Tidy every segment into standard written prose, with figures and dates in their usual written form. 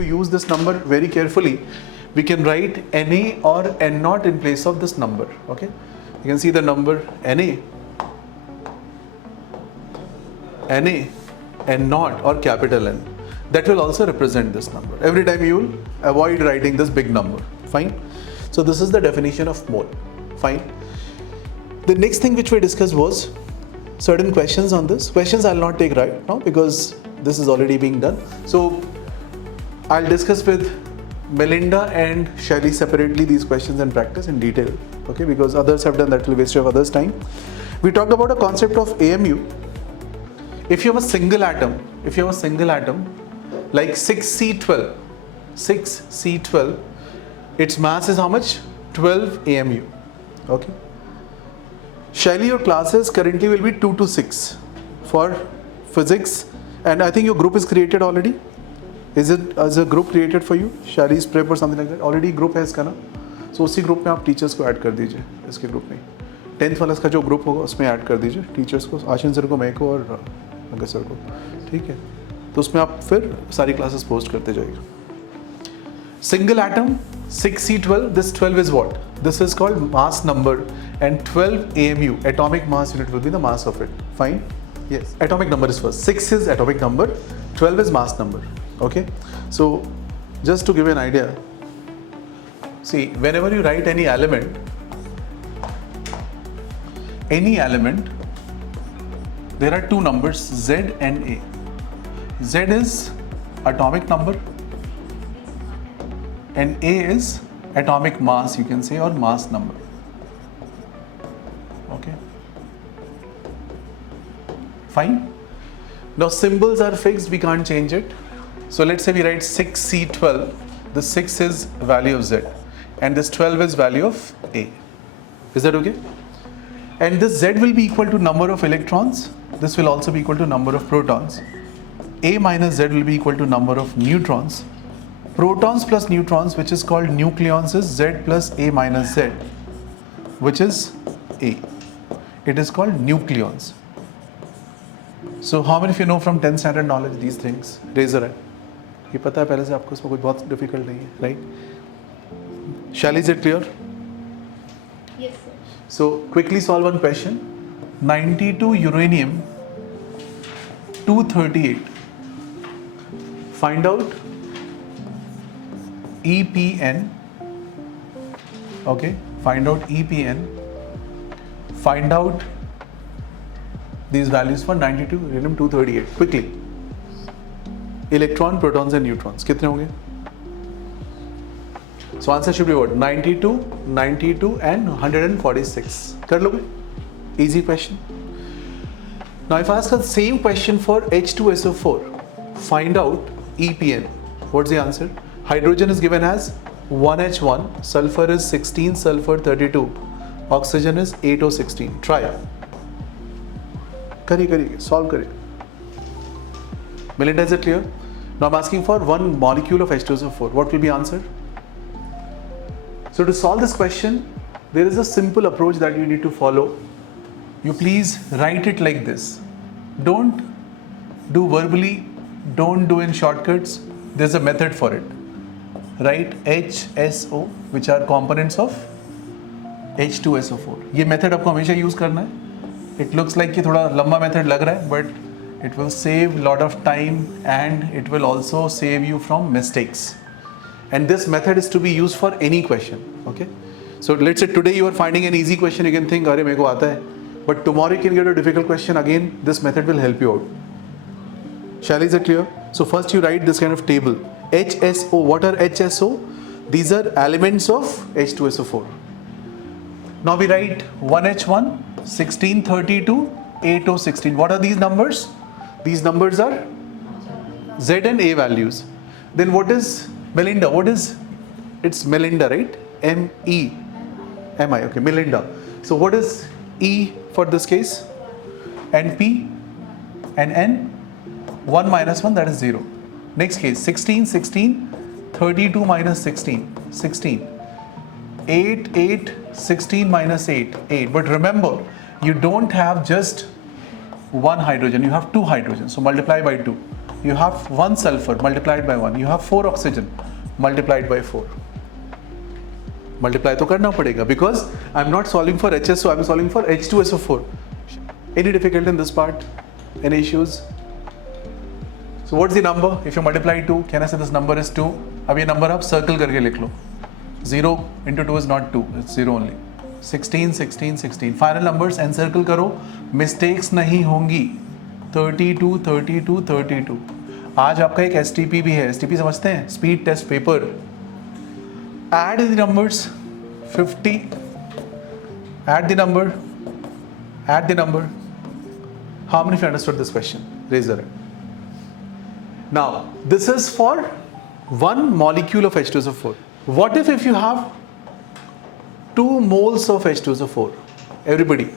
to use this number very carefully, we can write Na or N naught in place of this number. Okay, you can see the number Na, N naught or capital N. That will also represent this number. Every time you will avoid writing this big number. Fine. So this is the definition of mole. Fine. The next thing which we discussed was certain questions on this. Questions I'll not take right now because this is already being done. So I'll discuss with Melinda and Shelly separately these questions and practice in detail. Okay, because others have done that, will waste of others' time. We talked about a concept of AMU. If you have a single atom like 6C12, its mass is how much? 12 AMU. Okay. Shelly, your classes currently will be 2 to 6 for physics, and I think your group is created already. Is it as a group created for you? Shelly's prep or something like that? Already group है इसका ना? So उसी group में आप teachers को add कर दीजिए इसके group में. 10th वाला इसका जो group होगा उसमें add कर दीजिए teachers को, आशीन सर को, मैं को और अंकल सर को. ठीक है? तो उसमें आप फिर सारी classes post करते जाइए. Single atom 6C12. This 12 is what? This is called mass number, and 12 AMU, atomic mass unit, will be the mass of it. Fine? Yes. Atomic number is first. 6 is atomic number, 12 is mass number. Okay? So just to give you an idea, see, whenever you write any element, there are two numbers, Z and A. Z is atomic number and A is atomic mass, you can say, or mass number. Okay, fine. Now symbols are fixed, we can't change it. So let's say we write 6C12. The 6 is value of Z and this 12 is value of A. Is that okay? And this Z will be equal to number of electrons. This will also be equal to number of protons. A minus Z will be equal to number of neutrons. Protons plus neutrons, which is called nucleons, is Z plus A minus Z, which is A. It is called nucleons. So how many of you know from 10th standard knowledge these things? Raise your hand. ये पता है पहले से आपको, इसमें कुछ बहुत difficult नहीं है, right? Shall, is it clear? Yes, sir. So quickly solve one question. 92 uranium 238. Find out EPN. Okay, find out EPN. Find out these values for 92 uranium 238 quickly. Electron, protons and neutrons कितने होंगे? So answer should be what? 92, 92 and 146. कर लोगे? Easy question. Now if I ask the same question for H2SO4, find out EPN. What's the answer? Hydrogen is given as 1H1, sulfur is 16, sulfur 32, oxygen is 8O16. Try. करिए, solve करिए. Melinda, is it clear? Now I'm asking for one molecule of H2SO4. What will be answered? So to solve this question, there is a simple approach that you need to follow. You please write it like this. Don't do verbally, don't do in shortcuts. There's a method for it. Write HSO, which are components of H2SO4. ये method आपको हमेशा use करना है. It looks like कि थोड़ा लंबा method लग रहा है, but it will save lot of time and it will also save you from mistakes. And this method is to be used for any question. Okay? So let's say today you are finding an easy question, you can think, अरे मेरे को आता है. But tomorrow you can get a difficult question. Again, this method will help you out. Shall, is it clear? So first you write this kind of table. HSO. What are HSO? These are elements of H2SO4. Now we write 1H1, 1632, 8O16. What are these numbers? These numbers are Z and A values. Then what is Melinda? What is? It's Melinda, right? M-E. M-I. Okay, Melinda. So what is E for this case? And P and N? 1 minus 1, that is 0. Next case, 16, 16, 32 minus 16, 16. 8, 8, 16 minus 8, 8. But remember, you don't have just one hydrogen, you have two hydrogens. So multiply by 2. you have 1 sulfur multiplied by 1, you have 4 oxygen multiplied by 4. Multiply तो करना पड़ेगा because I'm not solving for HSO, I'm solving for H2SO4. Any difficult in this part? Any issues? So what's the number? If you multiply 2, can I say this number is 2? अब ये number आप circle करके लिख लो. 0 into 2 is not 2, it's 0 only. 16, 16, 16. Final numbers encircle करो, mistakes नहीं होंगी. 32, 32, 32. आज आपका एक STP भी है. STP समझते हैं? Speed test paper. Add the numbers. 50. Add the number. Add the number. How many of you understood this question? Raise your hand. Now, this is for one molecule of H2SO4. What if you have 2 moles of H2SO4? Everybody.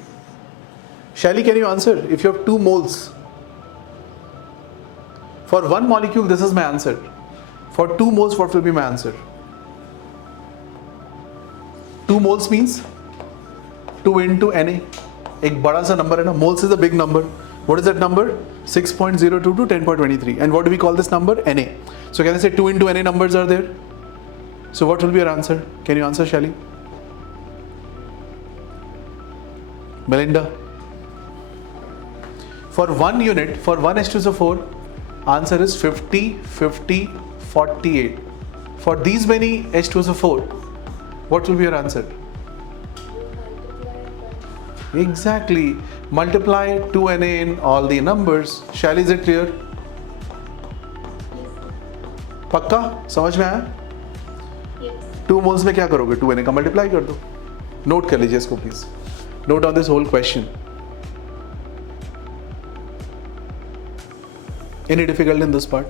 Shelly, can you answer? If you have 2 moles. For one molecule, this is my answer. For 2 moles, what will be my answer? 2 moles means 2 into Na. एक बड़ा सा number है ना. Moles is a big number. What is that number? 6.02 to 10.23. And what do we call this number? Na. So can I say 2 into Na numbers are there? So what will be your answer? Can you answer, Shelly? Melinda? For one unit, for one H2SO4, answer is 50, 50, 48. For these many H2SO4, what will be your answer? Exactly. Multiply 2Na in all the numbers. Shelly, is it clear? पक्का? समझ में आया? Yes. 2 moles में क्या करोगे? 2Na का multiply कर दो. नोट कर लीजिए इसको please. Note on this whole question. Any difficult in this part?